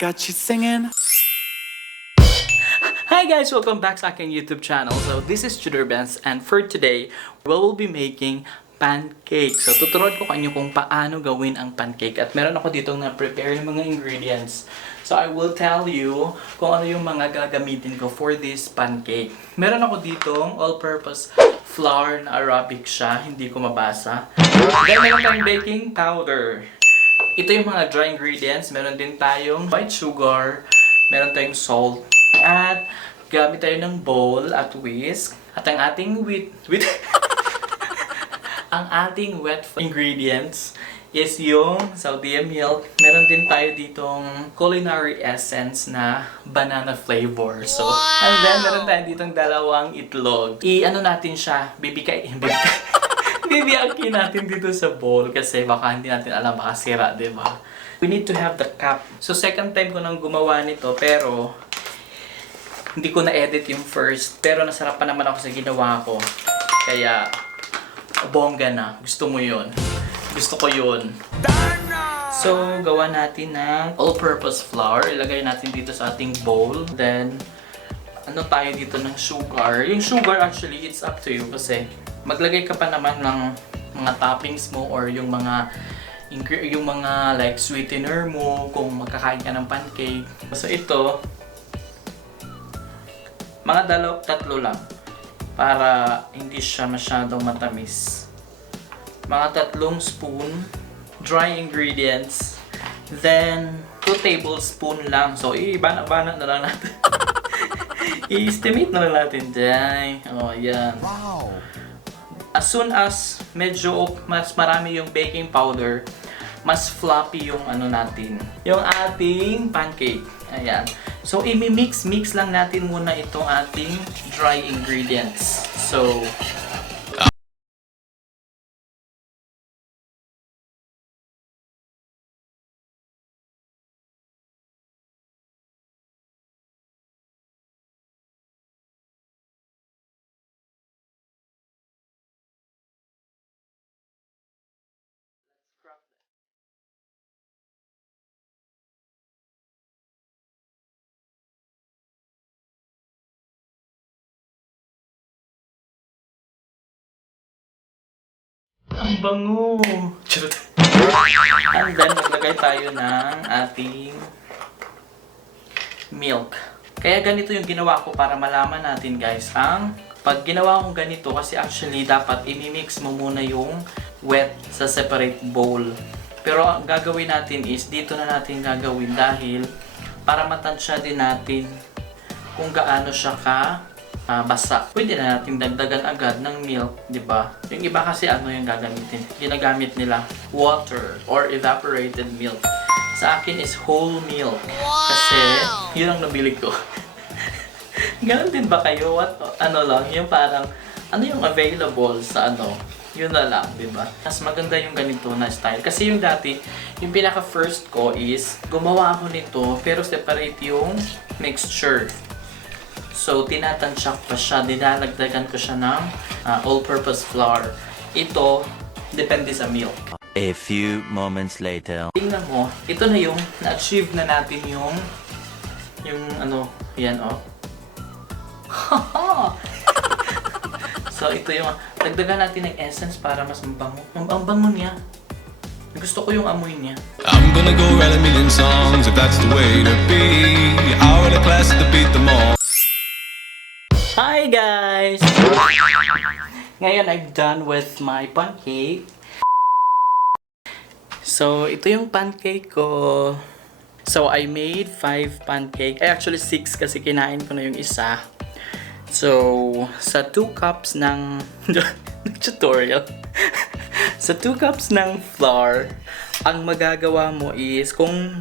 got you singing. Hi guys! Welcome back sa aking YouTube channel. So this is Tudor Benz, and for today, we will be making pancake. So tuturuan ko kanyo kung paano gawin ang pancake. At meron ako dito na prepare ng mga ingredients. So I will tell you kung ano yung mga gagamitin ko for this pancake. Meron ako ditong all-purpose flour na Arabic siya. Hindi ko mabasa. Then meron tayong baking powder. Ito yung mga dry ingredients. Meron din tayong white sugar. Meron tayong salt. At gamit tayo ng bowl at whisk. At ang ating ang ating wet ingredients is yung Saudi milk. Meron din tayo ditong culinary essence na banana flavor. So, and then meron tayo ditong dalawang itlog. I-ano natin siya, bibiyakin natin dito sa bowl kasi baka hindi natin alam, baka sira, diba? We need to have the cup. So, second time ko nang gumawa nito, pero hindi ko na-edit yung first. Pero nasarap pa naman ako sa ginawa ko. Kaya, bongga na. Gusto mo yun. Gusto ko yun. So, gawa natin ng all-purpose flour. Ilagay natin dito sa ating bowl. Then, ano tayo dito ng sugar. Yung sugar actually, it's up to you. Kasi, maglagay ka pa naman ng mga toppings mo or yung mga like sweetener mo kung magkakain ka ng pancake. So, ito, mga tatlo lang para hindi siya masyadong matamis. Mga 3 spoon dry ingredients, then 2 tablespoon lang. So ibana-bana na lang natin. I-estimate na lang natin dyan. Oh, yan. Wow. As soon as medyo mas marami yung baking powder, mas floppy yung ano natin, yung ating pancake. Ayan. So, i-mix lang natin muna itong ating dry ingredients. So, ang bango! And then, maglagay tayo ng ating milk. Kaya ganito yung ginawa ko para malaman natin guys. Pag ginawa kong ganito, kasi actually dapat i-mix mo muna yung wet sa separate bowl. Pero ang gagawin natin is, dito na natin gagawin dahil para matansya din natin kung gaano siya basa. Pwede na natin dagdagan agad ng milk, di ba? Yung iba kasi ano yung gagamitin? Ginagamit nila water or evaporated milk. Sa akin is whole milk. Kasi yun ang nabili ko. Ganon din ba kayo? Ano lang, yung parang ano yung available sa ano? Yun na lang, di ba? Mas maganda yung ganito na style. Kasi yung dati, yung pinaka first ko is gumawa ako nito pero separate yung mixture. So, tinatansya ko pa siya. Dinalagdagan ko siya ng all-purpose flour. Ito, depende sa milk. A few moments later. Tingnan mo, ito na yung na-achieve na natin yung ano, yan oh. So, ito yung, dagdagan natin ng essence para mas mabango. Ang bango niya. Gusto ko yung amoy niya. I'm gonna go write a million songs if that's the way to be. I want a class to beat them all. Hi guys! Ngayon, I'm done with my pancake. So, ito yung pancake ko. So, I made 5 pancake. Actually, 6 kasi kinain ko na yung isa. So, sa 2 cups ng tutorial. Sa 2 cups ng flour, ang magagawa mo is kung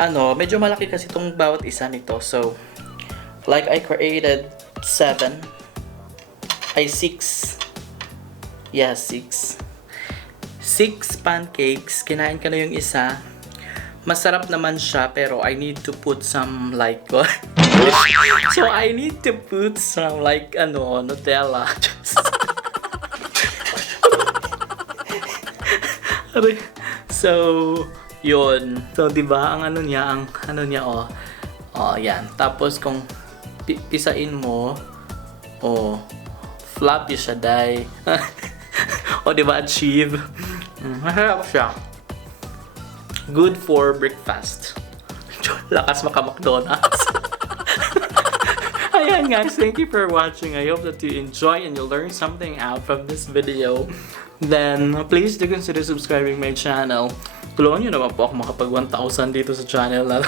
ano, medyo malaki kasi itong bawat isa nito. So, like I created 6. Yeah, 6. 6 pancakes. Kinain ka na yung isa. Masarap naman siya, pero I need to put some like so I need to put some like Nutella. So Yun. So, di ba, ang ano niya, oh. Oh, yan. Tapos, kung pisain mo, oh, floppy siya, day. O, di ba, achieve? Masarap siya. Good for breakfast. Lakas maka-McDonald's. Ayan guys, thank you for watching. I hope that you enjoy and you learn something out from this video. Then, please do consider subscribing my channel. Tulungan nyo naman po ako makapag 1,000 dito sa channel na.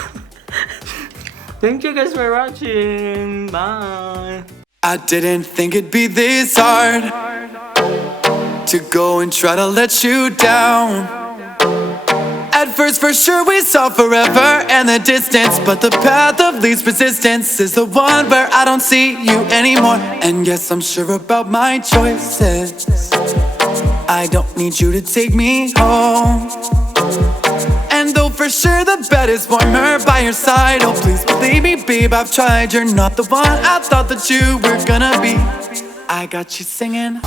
Thank you guys for watching. Bye! I didn't think it'd be this hard to go and try to let you down. At first for sure we saw forever and the distance, but the path of least resistance is the one where I don't see you anymore. And yes, I'm sure about my choices. I don't need you to take me home. And though for sure the bed is warmer by your side, oh please believe me babe, I've tried. You're not the one I thought that you were gonna be. I got you singing